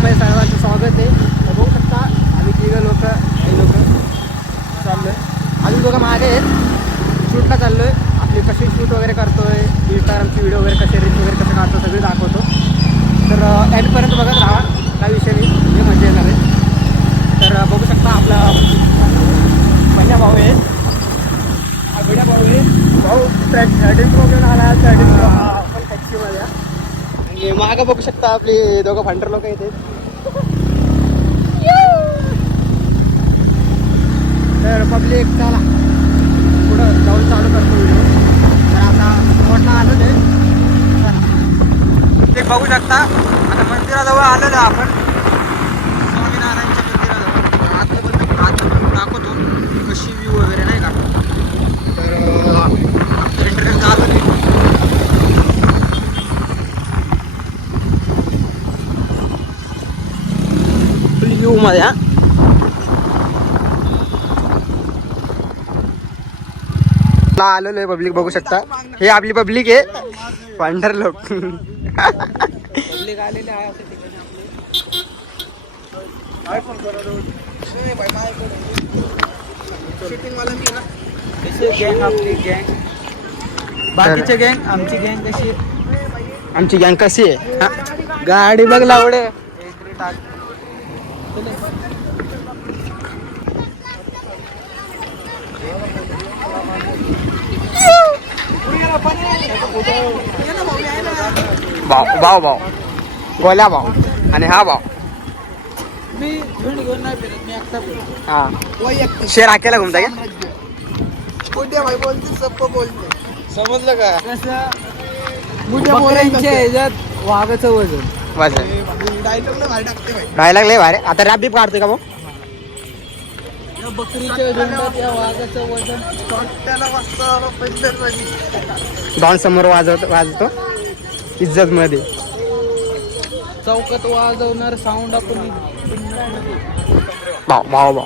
ब्लॉगमध्ये सर्वांचं स्वागत आहे. तर बघू शकता आम्ही तिघं लोक काही लोक चाललो आहे. अजून दोघं मागे आहेत. शूटला चाललो आहे. आपली कशी शूट वगैरे करतो आहे, इंस्टाग्रामची व्हिडिओ वगैरे कसे रील्स वगैरे कसं काढतो सगळे दाखवतो. तर एंडपर्यंत बघत राहा, काय विषय नाही, हे मजा येणार आहे. तर बघू शकता आपला पहिला भाऊ आहे, बड्या भाऊ आहे. भाऊ थर्टीन प्रो घेऊन आला. 13 प्रो आपण टॅक्सीमध्ये. आणि मागं बघू शकता आपली दोघं फंटर लोक येते. तर पब्लिक चला पुढं जाऊन चालू करतो व्हिडिओ. तर आता स्पॉटला आलो आहे. ते बघू शकता आता मंदिराजवळ आलेलो आपण, स्वामीनारायणच्या मंदिराजवळ. आतमध्ये दाखवतो कशी व्ह्यू वगैरे नाही का. तर इंटरनेट आलो नाही. व्ह्यू मध्ये आलेलो आहे. पब्लिक बघू शकता, हे आपली पब्लिक आहे, पंढर लोक पब्लिक आलेले आहे. बाकीचे गँग, आमची गँग कशी, आमची गँग कशी आहे. गाडी बघ लावडे. भाऊ भाऊ गोल्या भाऊ आणि हा भाऊ. मी घेऊन नाही फिरत, मी एकटा फिरतो. हा शेर आकेला घुमता का. मोठ्या भाई बोलते, सप्प बोलते, समजलं का. कसं बकऱ्यांच्या ह्याच्यात वाघाचं वजन डायलॉग लय भारी. आता रॅप बीप काढतोय का भाऊ. बकरीच्या झुंडात या वाघाचं वजन डॉन समोर वाजवतो इज्जत मध्ये. चौकात वाजवणार साऊंड आपण. भाऊ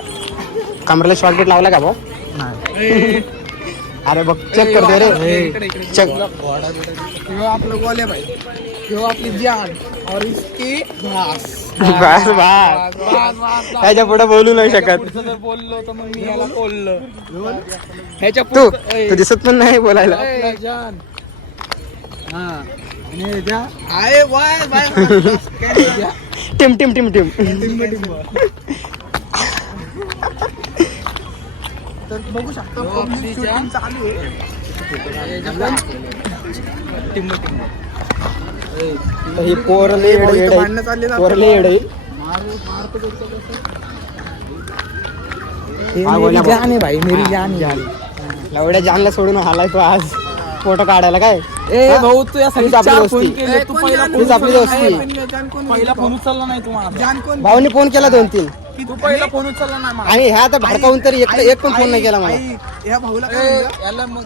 कमरेला शॉर्ट बीट लावला का भाऊ. अरे बघ चेक करतो रे, चेक. आपलं गोल्या भाई, आपली जान और इसकी भास. बस ह्याच्या पुढे बोलू नाही शकत. बोललो तर मग मी याला बोललो. ह्याच्या तू दिसत पण नाही बोलायला. जान आहे वाय टिम टिम टिम टिम. तर बघू शकता चालू ही पोरले येडे. जान भाई, मेरी जान. एवढ्या जानला सोडून आलाय तो आज फोटो काढायला. काय ए भाऊ, तू यासाठी आपली फोन दोस्ती. केले. तू हीच आपली दोस्ती. पहिला फोन उचलला नाही तुम्हाला. जान कोण भाऊनी फोन केला 2-3. तू पहिला फोन उचलला नाही मला. आणि ह्या तर भडकावून तरी एक पण फोन नाही केला मला. या भाऊला याला मग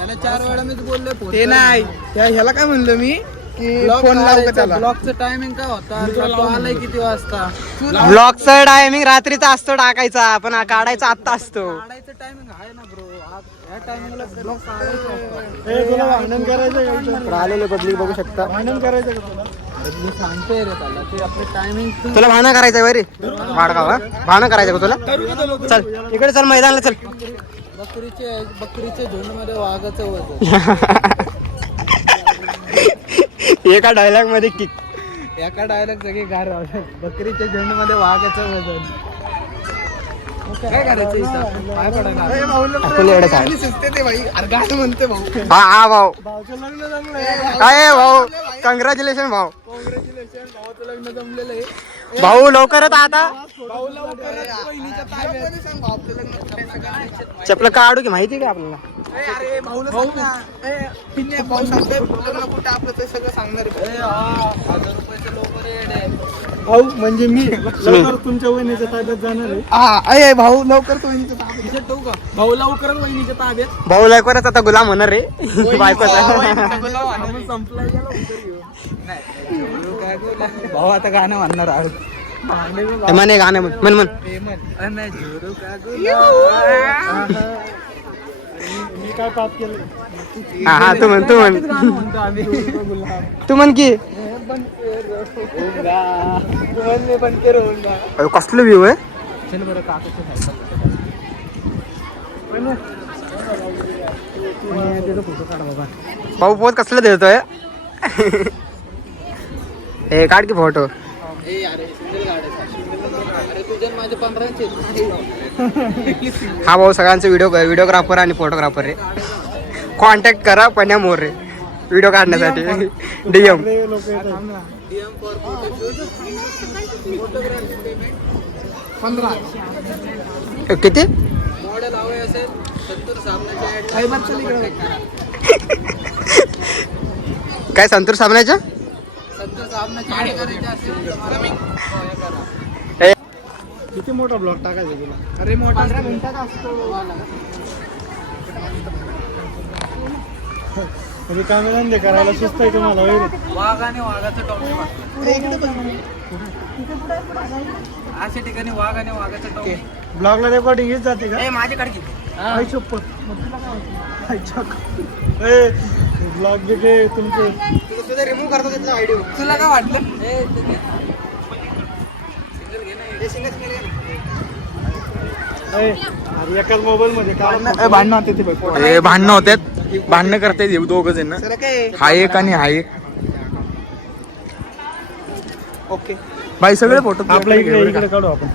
याला 4 वेळा मीच बोललोय फोन ते नाही. ह्याला काय म्हणलं मी की फोन लाव त्याला. ब्लॉगचं टायमिंग काय होता, तो आलाय किती वाजता. ब्लॉगचा टायमिंग रात्रीचा असतो टाकायचा, पण काढायचा आत्ता असतो. काढायचं टायमिंग आहे ना ब्रो. ह्या टायमिंगला ब्लॉग आलेले पब्लिक बघू शकता. मी सांगतोय रे त्याला, ते आपलं टायमिंग. तुला भावना करायचंय बरे वाडगाव. भावना करायचं का तुला. चल इकडे चल, मैदानाला चल. बकरीच्या झुंडमध्ये वाघाचं वजन. एका डायलॉग मध्ये किक. एका डायलॉग सगळे गार राहतात. बकरीच्या झुंडमध्ये वाघाचं वजन. काय करायचं, काय पडायला आपल्याला एवढं सांग. अरे गाणं म्हणते भाऊ. हा भाऊ, काय भाऊ, कॉंग्रॅच्युलेशन भाऊ. भावाचं लग्न जमलेलं आहे. भाऊ लवकरच आता चपला काढू की माहिती काय आपल्याला. अरे भाऊला सांग ना. भाऊ सांगतोय लग्न कुठे आपलं ते सगळं सांगणार. 1000 रुपयाचं लवकर येडे भाऊ. म्हणजे मी लवकर तुमच्या वहिनीच्या ताब्यात जाणार आहे. हा भाऊ लवकर वहिनीच्या ताब्यात ठेवू का. भाऊ लवकरच वहिनीच्या ताब्यात. भाऊ लवकरच आता गुलाम होणार रे बायकोचा. भाऊ आता गाणं म्हणणार आहोत. म्हणे गाणं म्हण म्हण. काय पाप केलं हा तू म्हण तू म्हण की कसलं व्ह्यू आहे भाऊ पोत कसलं देतोय हे काढ की फोटो हा भाऊ सगळ्यांचे व्हिडिओग्राफर आणि फोटोग्राफर आहे कॉन्टॅक्ट करा पण्या मोरे व्हिडिओ काढण्यासाठी DM किती काय संतूर साबणाच्या किती मोठा ब्लॉग टाकायचा तुला अरे मोठा 15 मिनिटाचा असतो म्हणजे कामधंदे करायला सुस्त आहे तुम्हाला वाघ आणि वाघाचं टॉपिक अशा ठिकाणी वाघ आणि वाघाचं टॉपिक ब्लॉगला रेकॉर्डिंग हेच जाते का माझ्याकडे किती ब्लॉग जे तुमचे रिमूव्ह करतो तिथला व्हिडिओ तुला काय वाटलं एकाच मोबाईल मध्ये भांडणं होते ते भांडणं होत्यात भांडणं करतायत दोघं जण हा एक आणि हा एक ओके बाई सगळे फोटो आपल्या इकडे काढू आपण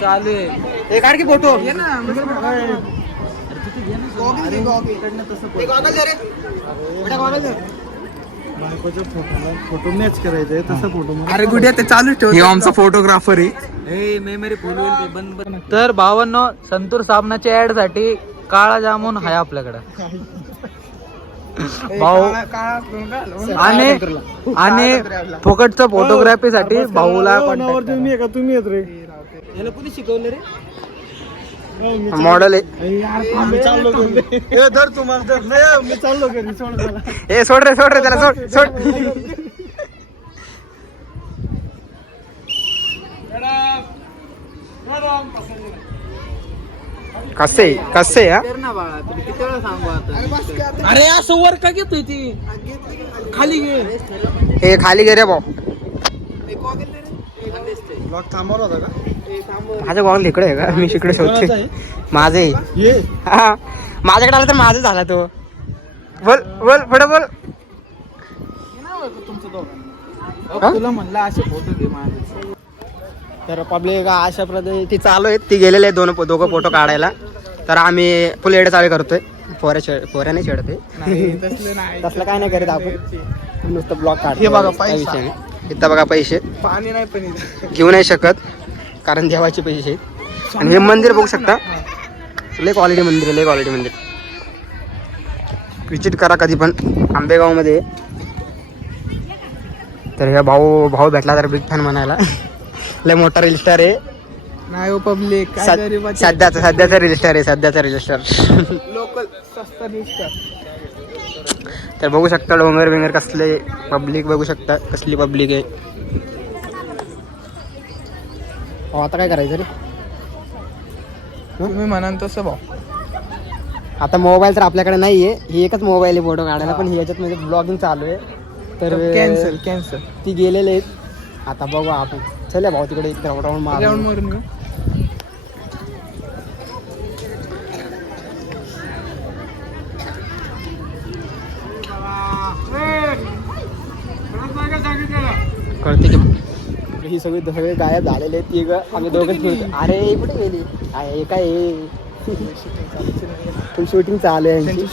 चालू आहे काढ की फोटो फोटो मॅच करायचंय तसं फोटो अरे गुडिया ते चालू ठेव हे आमचा फोटोग्राफर आहे तर भावांनो संतूर साबणाच्या ऍड साठी काळा जामून आहे आपल्याकडे भाऊ आणि फुकटचं फोटोग्राफी साठी भाऊला तुम्ही का तुम्ही येत रे याला कुणी शिकवलं रे मॉडेल आहे चाललो धर तुम्हाला धर नाही मी चाललो घरी सोड मला ए सोड रे त्याला सोड कसे हा किती वेळा सांगू आता अरे असं वर का घेतोय ती खाली घे हे खाली गे रे भाऊ ब्लॉग थांबवला होता का माझं गॉगल इकडे आहे का मी तिकडे शोधते माझे हा माझ्याकडे आला तर माझं झाला तो बोल पुढे बोल तुला म्हणलं असे फोटो घे माझे तर पब्लिक अशा प्रकारे ती चालू आहे ती गेलेले आहेत दोघं फोटो काढायला तर आम्ही फुल एड चालू करतोय पोऱ्याने छेडते तसलं काय नाही करत आपण नुसतं ब्लॉग काढतो विषय नाही इथं बघा पैसे पाणी नाही पण घेऊ नाही शकत कारण देवाचे पैसे आहेत आणि हे मंदिर बघू शकता लय क्वालिटी मंदिर विजिट करा कधी पण आंबेगाव मध्ये तर हे भाऊ भेटला तर बिग फॅन म्हणायला लय मोठा रील स्टार आहे नाही पब्लिक सध्याचा रील स्टार लोकल सस्ता तर बघू शकता डोंगर कसले पब्लिक बघू शकता कसली पब्लिक आहे आता काय करायचं रे तुम्ही म्हणाल तसं भाऊ आता मोबाईल तर आपल्याकडे नाहीये ही एकच मोबाईल आहे फोटो काढायला पण ह्याच्यात म्हणजे ब्लॉगिंग चालू आहे तर कॅन्सल ती गेलेले आहेत आता बघू आपण चल भाऊ तिकडे राऊंड मारून कळते की ही सगळे गायब झालेले आहेत ती आम्ही दोघं अरे कुठे गेली हे काय फुल शूटिंग चालू आहे यांची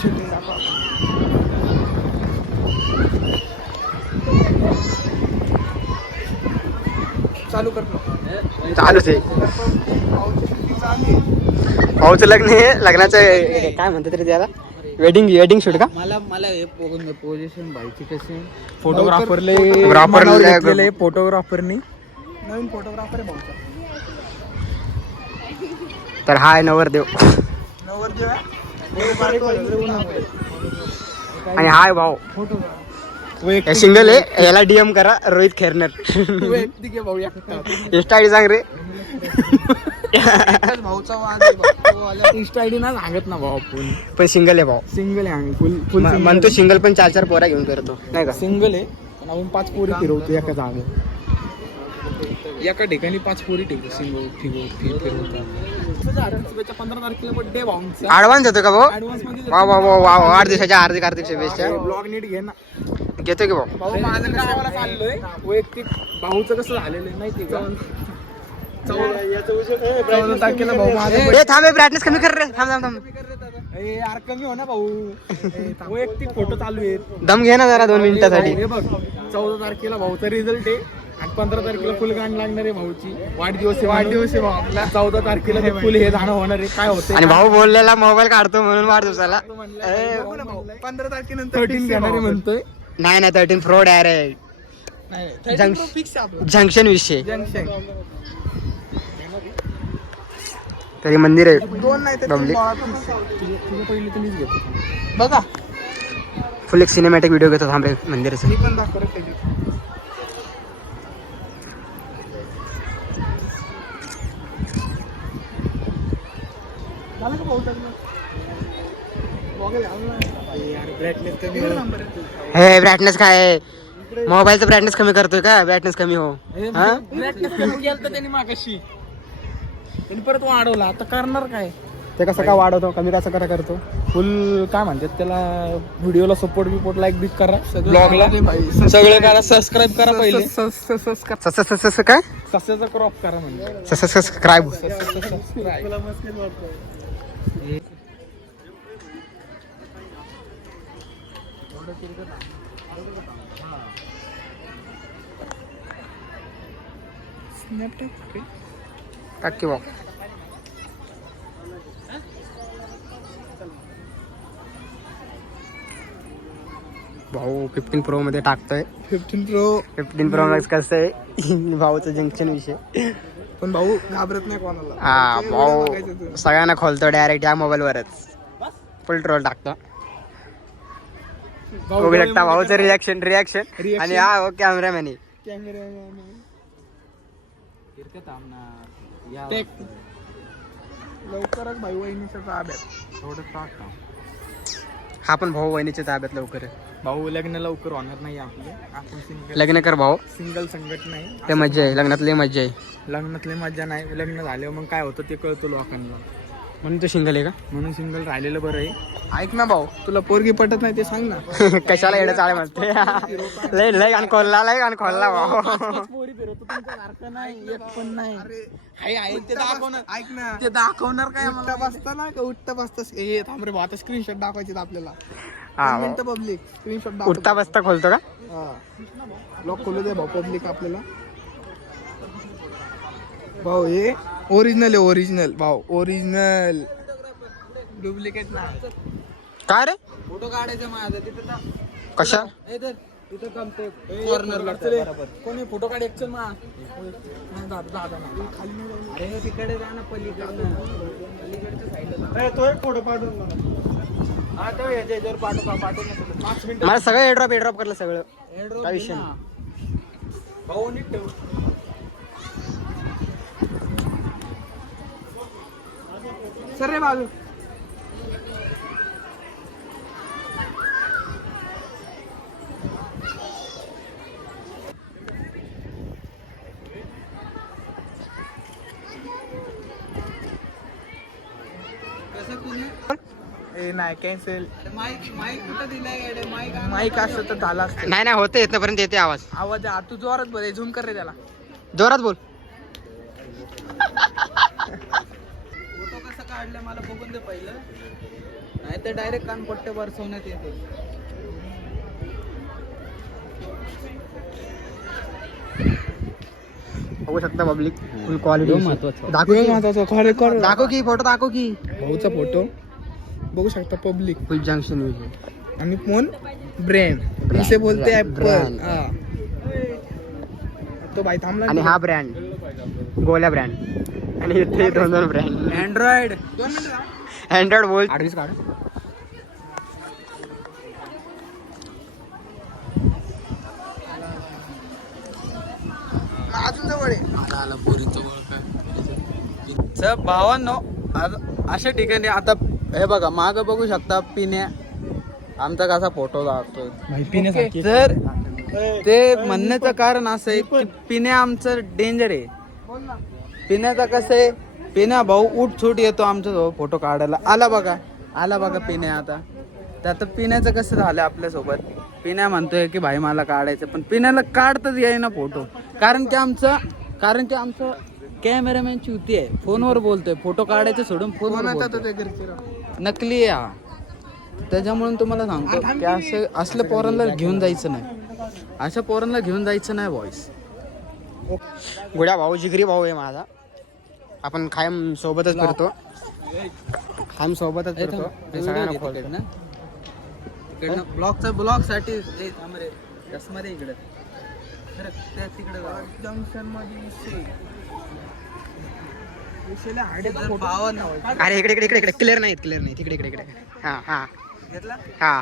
चालूच आहे भाऊचं लग्न आहे लग्नाचं काय म्हणतात रे त्याला वेडिंग शूट का मला हे पोझिशन पाहिजे कशी फोटोग्राफरने नवीन फोटोग्राफर आहे भाऊचा तर हाय नवरदेव आणि हाय भाऊ सिंगल आहे याला DM करा रोहित खेरनर भाऊ इंस्टा आयडी सांग रे एकच भाऊचा वाद आहे भाऊ. इंस्टा आयडी ना सांगत ना भाऊ आपण. पण सिंगल आहे भाऊ. सिंगल आहे आम्ही फुल म्हणतो सिंगल पण 4-4 पोरा घेऊन करतो नाही का. सिंगल आहे पण आपण 5 पोरी फिरवतो एका जागेवर. एका ठिकाणी 5 पोरी ठेवतो फिरवतो. 15 तारखेला बर्थडे भाऊंचा. ऍडव्हान्स देतो का भाऊ. ऍडव्हान्स मध्ये वा वा वा वा 8 दिवसाच्या हार्दिक शुभेच्छा. ब्लॉग नीट घे ना घेतो की भाऊ. भाऊ. माझं गावाला चाललोय वैयक्तिक. भाऊचं कसं झालेलं आहे माहिती का. 14 तारखेला भाऊ माझं ए थांब ब्राईटनेस कमी कर रे. थांब यार कमी हो ना भाऊ. वैयक्तिक फोटो चालू आहेत. दम घे ना जरा 2 मिनिटासाठी. हे बघ 14 तारखेला भाऊचा रिझल्ट आहे आणि 15 तारखेला फुल गाण लागणार आहे भाऊची. वाढदिवस आहे भाऊ आपला. 14 तारखेला ते फुल हे जाणं होणार आहे. काय होतं आणि भाऊ बोललेला मोबाईल काढतो म्हणून वाढदिवसाला. 15 तारखेनंतर 13 घेणार आहे म्हणतोय. नाही 13 फ्रॉड डायरेक्ट फिक्स आहे आपलं जंक्शन विषय. जंक्शन. तरी मंदिर आहे 2 नाही तर Public. तुझं पहिली तुम्हीच घेतो बघा. फुल एक सिनेमॅटिक व्हिडिओ घेतो थांब रे मंदिराचा. मी पण दाखवतो त्याची. झालं का भाऊ टाकलं. बघायला लावलं ना. यार ब्राईटनेस कमी नंबर आहे. हे ब्राईटनेस काय आहे. मोबाईलचं ब्राईटनेस कमी करतोय का. ब्राईटनेस कमी हो. हा ब्राईटनेस कमी केलं त्यांनी मागाशी. त्यांनी परत वाढवला. आता करणार काय. ते कसं का वाढवतो कमी कसं करा करतो. फुल काय म्हणतात त्याला. व्हिडिओला सपोर्ट लाईक बिक करा. ब्लॉगला सगळं करा. सबस्क्राईब करा पहिले. सस काय कशाचा क्रॉप करा म्हणजे. सबस्क्राईब. टाक की भाऊ. भाऊ 15 प्रो मध्ये टाकतोय. 15 प्रो मॅक्स कसं आहे भाऊचं जंक्शन विषय. पण भाऊ घाबरत नाही कोणाला. हा भाऊ सगळ्यांना खोलतो डायरेक्ट या मोबाईल वरच. फुल ट्रोल टाकतो. बघू शकता भाऊचं रिॲक्शन आणि हा हो कॅमेरामॅन. लवकरच भाई वहिनीच्या ताब्यात. थोडं टाक. हा पण भाऊ वहिनीच्या ताब्यात लवकर. भाऊ लग्न लवकर होणार नाही आपले. आपण सिंगल लग्न कर भाऊ. सिंगल संकट नाही. ते मज्जा आहे लग्नातली मज्जा आहे. लग्नातली मजा नाही. लग्न झाल्यावर मग काय होतं ते कळतं लोकांना. म्हणून तू सिंगल आहे का. म्हणून सिंगल राहिलेलं बरं आहे. ऐक ना भाऊ तुला पोरगी पटत नाही ते सांग ना. कशाला येणं चाळे म्हणते. लय आणि खोलला भाऊ. पोरी फिरवतो तुमच्यासारखं नाही. एक पण नाही. आहे ते दाखवणार. ऐक ना ते दाखवणार काय. उठता बसता ना का उठता बसता. हे थांब रे भाऊ आता स्क्रीनशॉट दाखवायचे आपल्याला. पब्लिक स्क्रीनशॉट उठता बसता खोलतो का. ब्लॉक खोलू दे भाऊ पब्लिक आपल्याला. भाऊ हे ओरिजिनल आहे. ओरिजिनल भाऊ ओरिजिनल. डुप्लिकेट नाही. काय रे फोटो काढायचा माझा तिथं. कशा तिथं कमते कॉर्नरला कोणी फोटो काढ. एकचल मा दादा ना खाली नाही. अरे तिकडे जा ना पलीकडनं. पलीकडच्या साईडला तो एक फोटो पाठवून मला. हा तो याच्यावर पाठव 5 मिनिटं. मला सगळं एड्रॉप करलं सगळं. काय विषय भाऊ नीट ठेव. सर रे बाजू. नाही कॅन्सल. माईक असतं तर झाला असतं. नाही होतं येतपर्यंत येते आवाज. आवाज तू जोरात बोल. झूम कर रे त्याला. जोरात बोल. फोटो कसं काढलं मला बघून दे पहिलं. नाही तर डायरेक्ट कानपट्टे बसवण्यात येते. बघू शकता पब्लिक फुल क्वालिटी महत्वाचं. दाखव की फोटो दाखव की. भाऊचा फोटो बघू शकता पब्लिक. फुल जंक्शन आणि फोन ब्रँड इसे बोलते ऍपल. तो भाई थांबला. आणि हा ब्रँड गोल्या ब्रँड आणि इथे 2 ब्रँड. अँड्रॉइड बोल. 28 काढ. अजून जवळ आहे. भावांनो अशा ठिकाणी आता हे बघा मागं बघू शकता पिण्या आमचा कसा फोटो लागतोय. तर ते म्हणण्याचं कारण असं आहे की पिण्या आमचं डेंजर आहे. पिण्याचा कसं आहे, पिण्या भाऊ उठ येतो आमच्या जवळ फोटो काढायला. आला बघा पिण्या. आता त्यात पिण्याचं कसं झालं आपल्यासोबत. पिण्या म्हणतोय की भाई मला काढायचं, पण पिण्याला काढताच येईना फोटो. कारण की आमचं कॅमेरामॅन चुती आहे, फोनवर बोलतोय, फोटो काढायचं सोडून फोनवर नकली आहे हा. त्याच्यामुळे तुम्हाला सांगतो की असल्या पोरांना घेऊन जायचं नाही, अशा पोरांना घेऊन जायचं नाही बॉईस. गुड्या भाऊ जिगरी भाऊ आहे माझा. आपण कायम सोबतच फिरतो, कायम सोबतच फिरतो. हे सगळ्यांना खोलतो ना ब्लॉग साठी इकडे जंक्शन मध्ये अरे इकडे क्लिअर नाही तिकडे. हा घेतला हा.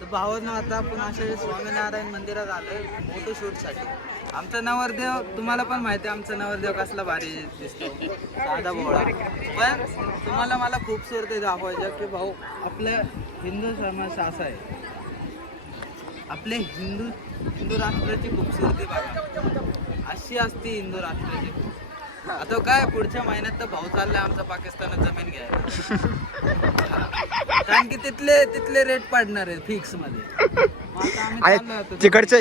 तर भावांनो आता आपण अशा स्वामीनारायण मंदिरात आलोय फोटोशूट साठी. आमचा नवरदेव तुम्हाला पण माहिती आहे, आमचा नवरदेव कसला भारी दिसतो, साधा भोळा. पण तुम्हाला मला खूपसूरती दाखवायचं की भाऊ आपल्या हिंदू समाज असा आहे, आपले हिंदू राष्ट्राची खूपसूरती बघा अशी असते हिंदू राष्ट्राची. आता काय पुढच्या महिन्यात तर भाऊ चाललाय आमचा पाकिस्तानात जमीन घ्यायला. कारण की तिथले रेट पडणार आहे फिक्स मध्ये.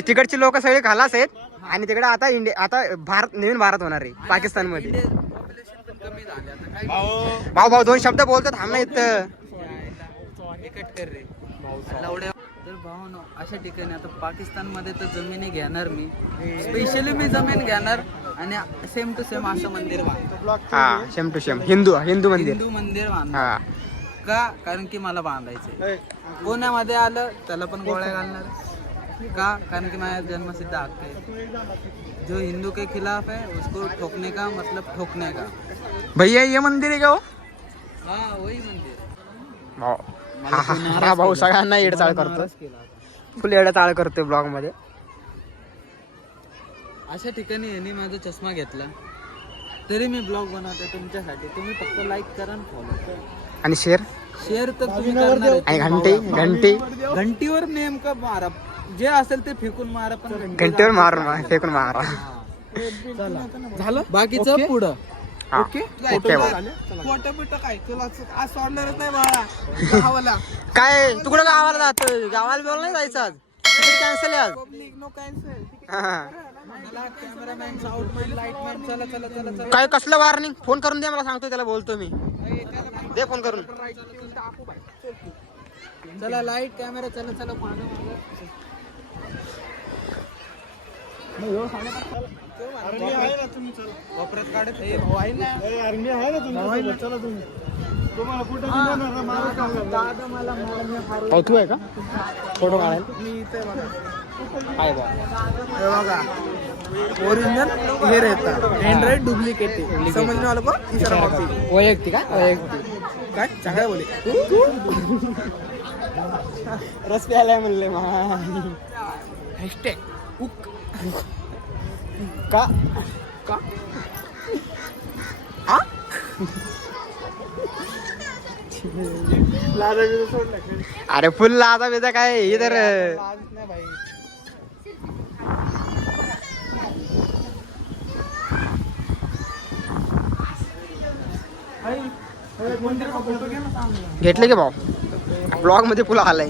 तिकडची लोक सगळे खलास आहेत आणि तिकडे आता भारत नवीन भारत होणार आहे पाकिस्तान मध्ये. पॉप्युलेशन पण कमी झाले आता काय. भाऊ दोन शब्द बोलतात थांब नाही कट कर रे लवड्या. तर भावानो अशा ठिकाणी आता पाकिस्तान मध्ये तर जमिनी घेणार मी, स्पेशली मी जमीन घेणार आणि सेम टू सेम असं मंदिर बांधतो. हा सेम टू सेम हिंदू मंदिर बांधणार. का? कारण की मला बांधायचंय. पुण्यामध्ये आलं त्याला पण गोळ्या घालणार. का? कारण की माझा जन्मसिद्ध हक्क है. जो हिंदू के खिलाफ है उसको ठोकने का मतलब ठोकने का. भैया ये मंदिर आहे का? हाँ वही मंदिर. हा भाऊ सगळ्यांना येडचाळ करतो, फुल येडचाळ करतोय ब्लॉग मध्ये. अशा ठिकाणी यांनी माझा चष्मा घेतला तरी मी ब्लॉग बनवते तुमच्यासाठी. तुम्ही फक्त लाईक करा आणि फॉलो करा आणि शेअर तर तुम्ही करणार. आणि घंटीवर नेमकं मारा, जे असेल ते फेकून मारा, पण घंटेवर मारून फेकून मारा. झालं बाकीचं पुढं. ओके फोटो बिटो काय तुला आज सोडणारच नाही बाळा. काय तू कुठं गावाला जातोय? गावाला बोल नाही जायचं आज, कॅन्सल आहे आज. Public no cancel. Cameraman soundman lightman चला चला चला चला. काय कसलं वॉर्निंग? फोन करून दे मला, सांगतो त्याला, बोलतो मी. दे फोन करून. चला लाईट कॅमेरा चला चला मागं वापरत काढत आहे भाऊ आहे ना. तुम्हाला कुठे दादा मला तू आहे का फोटो काढायला? मी इथे आहे बघा ओरिजिनल हे रहता अँड्रॉइड डुप्लिकेट समजने वाला को इशारा मारती. वैयक्तिक काय चांगला बोले रस प्यायला म्हणले हॅशटॅग उक का अरे फुल लादा बिदा काय इधर नाही भाई. घेतले की भाऊ ब्लॉग मध्ये फुल आलाय.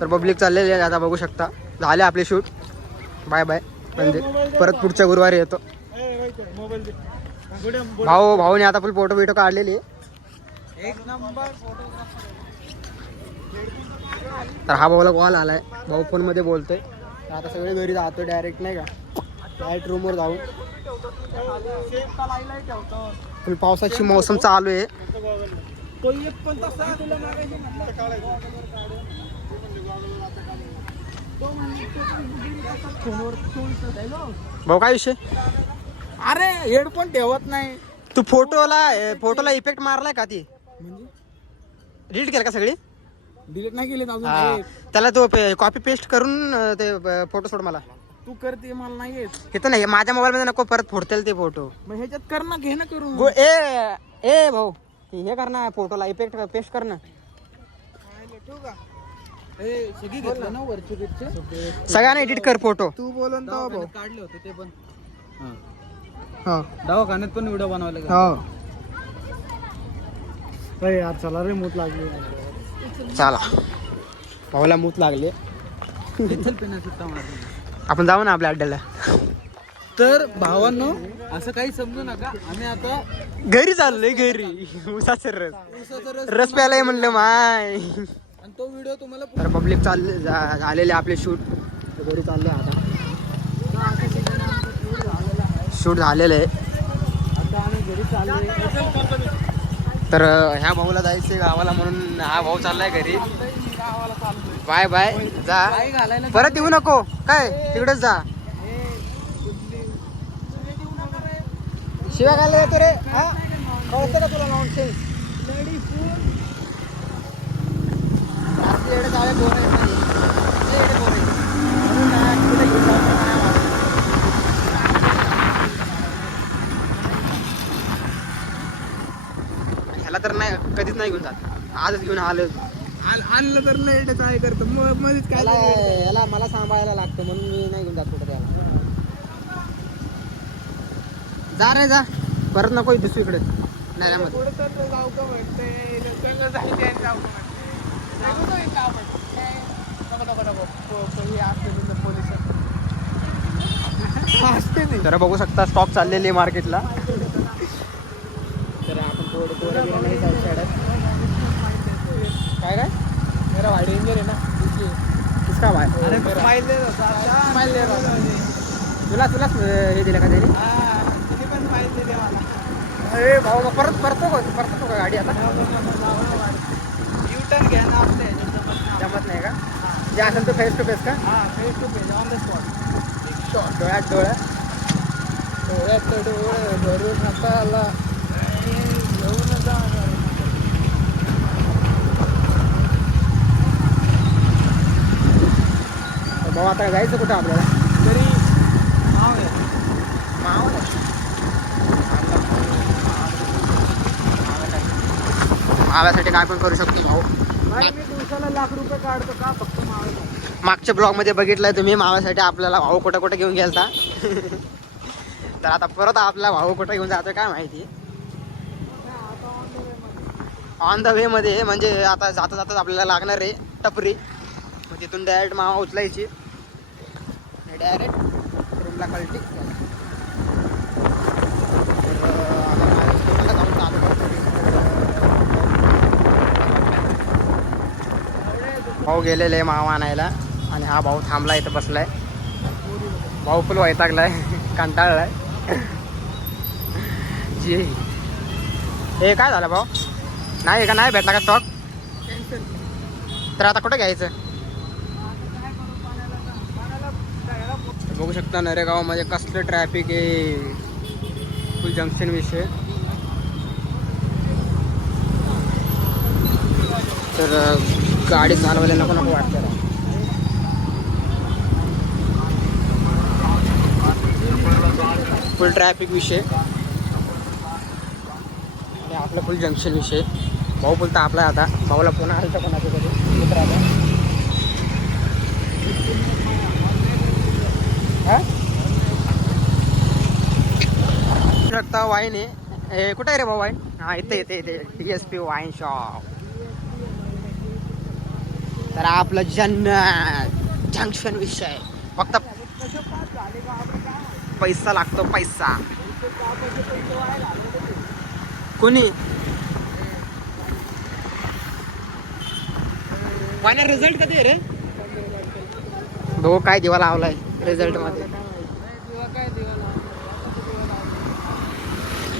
तर पब्लिक चाललेली आहे आता, बघू शकता. झाले आपले शूट. Bye bye. म्हणजे परत पुढच्या गुरुवारी येतो. भाऊने आता फुल फोटो बिटो काढलेली आहे. एक नंबर. तर हा भाऊला कॉल आलाय, भाऊ फोन मध्ये बोलतोय. आता सगळे घरी जातो डायरेक्ट, नाही का, डायरेक्ट रूमवर जाऊन. फुल पावसाची मोसम चालू आहे. भाऊ काय विषय? अरे हेडफोन ठेवत नाही. तू फोटोला इफेक्ट मारलाय का? ती डिलीट केला का सगळी? डिलीट नाही केले अजून हा. आहेत. त्याला तो कॉपी पेस्ट करून ते फोटो सोड मला. तू करते मला नाही येत. इथं नाही माझ्या मोबाईल मध्ये नको परत फोडतील ते फोटो. मग ह्याच्यात कर ना, घे ना करून. ए ए भाऊ ते हे कर ना फोटोला इफेक्ट पेस्ट कर ना. ठेवू का? सगळी घेतलं ना वरचे बिरचे. सगळ्यांना एडिट कर फोटो. तू बोलून तो भाऊ. काढले होते ते पण हो दवाखान्यात पण व्हिडिओ बनवले हो यार चला रे, मूत लागली. चला भाऊला मूत लागले. चल पिण्या सुट्टा मार. आपण जाऊ ना आपल्या अड्ड्याला. तर भावांनो असं काही समजू नका, आम्ही आता घरी चाललोय घरी. उसाचं रस ऊसाचा रस रस प्यायलाय म्हणलं माय. आणि तो व्हिडिओ तुम्हाला तर पब्लिक चालले झालेले आपले शूट घरी चालले आता. शूट झालेलं आहे. आता आम्ही घरी चाललोय. तर ह्या भाऊला जायचंय गावाला म्हणून हा भाऊ चाललाय घरी. गावाला चाललोय. बाय बाय जा. काय घालायला परत येऊ नको काय तिकडेच जा. शिव्या घालायला येतो रे. हा कळतं का तुला नॉनसेन्स. ह्याला तर नाही कधीच नाही घेऊन जात. आजच घेऊन आलं. आणलं तर लेट काय करतो मध्येच काय याला मला सांभाळायला लागतं म्हणून मी नाही घेऊन जात कुठं त्याला. जा रे जा परत नको दिसू इकडे नाही मग. जाऊ का म्हणते लोकांना जायचे आणि जाऊ का म्हणते. नको तो इथं आपण. असते नाही. तर बघू शकता स्टॉक चाललेली आहे मार्केटला. तर आपण थोडं नाही जाऊ शाळेत. काय काय मेरा भाई डेंजर है ना. किसका भाई. अरे स्माइल दे स्माइल दे तुलाच हे दिलं का त्याने. किती पण स्माइल दे दे मला. अरे भाऊ मग परतो का गाडी आता. युटर्न घ्या ना आपले. जमत नाही का जे असेल तो फेस टू फेस का. हा face to face on the spot. डोळ्यात डोळ्या डोळ्यात डोळे भरून हाताला घेऊन जा. भाऊ आता जायचं कुठं आपल्याला. तरी नाव आहे. माव्यासाठी काय पण करू शकतो भाऊ. भाई मी दिवसाला ₹1,00,000 काढतो का फक्त मावळा. मागच्या ब्लॉग मध्ये बघितलंय तुम्ही माव्यासाठी आपल्याला भाऊ कुठं कुठं घेऊन गेलता. तर आता परत आपला भाऊ कुठं घेऊन जातोय काय माहिती. ऑन द वे मध्ये म्हणजे आता जाता जाताच आपल्याला लागणार आहे टपरी. मग तिथून डायरेक्ट मावा उचलायची डायरेक्ट रूमला कळती. भाऊ गेलेले मावा आणायला आणि हा भाऊ थांबला इथं बसलाय. भाऊ फुल वैतागलाय कंटाळलाय. जी हे काय झालं भाऊ नाही का नाही भेटला का स्टॉक. तर आता कुठं घ्यायचं. बघू शकता नरेगावमध्ये कसलं ट्रॅफिक आहे. फुल जंक्शन विषय. तर गाडी चालवायला नको नको वाटतं. फुल ट्रॅफिक विषय आणि आपलं फुल जंक्शन विषय. भाऊ बोलता आपला आता भाऊला पुन्हा आलं तर कोणाचं तरी मित्राला. शकता वाईन आहे. कुठे आहे रे भाऊ वाईन. हा इथे TSP वाईन शॉप. तर आपलं जंक्शन विषय फक्त पैसा लागतो पैसा. कोणी वाईन रिझल्ट कधी आहे रे. भाऊ काय दिवा लावलाय रिझल्ट मध्ये.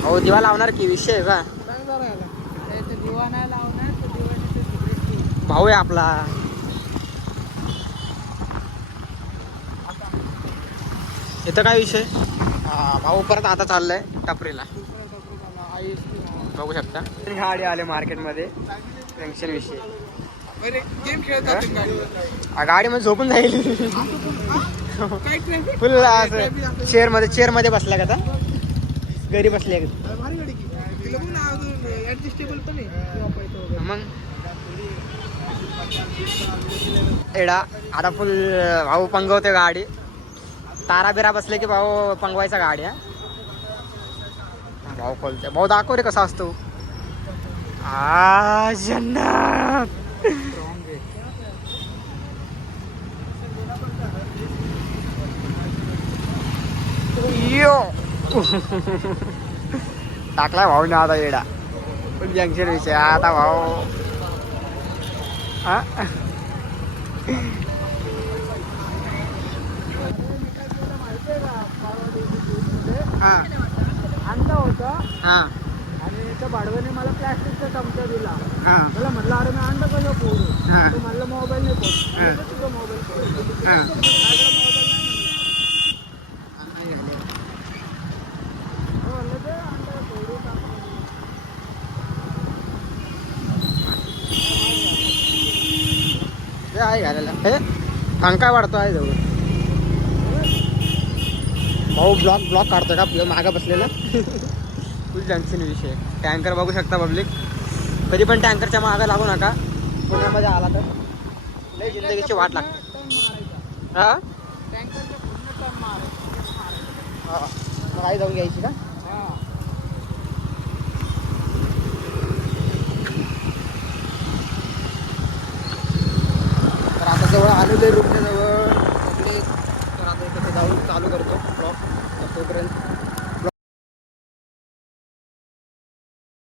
हो दिवा लावणार की विषय आहे का. दिवा नाही लावणार भाऊ आहे आपला. इथं काय विषय. हा भाऊ परत आता चाललाय टपरीला. बघू शकता गाडी आले मार्केटमध्ये जंक्शन विषय. अरे गेम खेळतात गाडीवर. गाडीमध्ये झोपून जाईल काय ट्रॅफिक फुल असं चेअर मध्ये बसल्या का आता घरी बसल्या का भारी गाडी की तिला बघ ना अजून ऍडजस्टेबल पण आहे वापरायचं वगैरे. मग एडा आता फुल भाऊ पंगवते गाडी तारा बिरा बसले की भाऊ पंगवायचा गाडी हा भाऊ खोलते भाऊ दाखव रे कसा असतो जन्नत यो टाकलाय भाऊ ना आता येडा जंक्शन विषय आता भाऊ हा हा आणला होता हा आणि त्या भाडव्याने मला प्लॅस्टिकचा चमचा दिला. हा मला म्हणलं अरे मी आणलं कसं फोडून हा. तो म्हणलं मोबाईल नाही फोड. हा. तुझा मोबाईल फोड. हा. माझ्याकडे मोबाईल नाही म्हणलं. हो, म्हणलं ते आणलं फोडून टाकून. हे आहे घालायला हे पंखा वाढतो आहे जवळ भाऊ ब्लॉक काढतोय का मागं बसलेला फुल जंक्शन विषय टँकर बघू शकता पब्लिक कधी पण टँकरच्या मागं लागू नका पुण्यामध्ये आला तर लय जिंदगीची वाट लागते हा टँकरच्या पूर्ण टर्न मारायचं. हा. मग आई जाऊन घ्यायची का हा. तर आता जवळ आलेलो आहे रूमच्या जवळ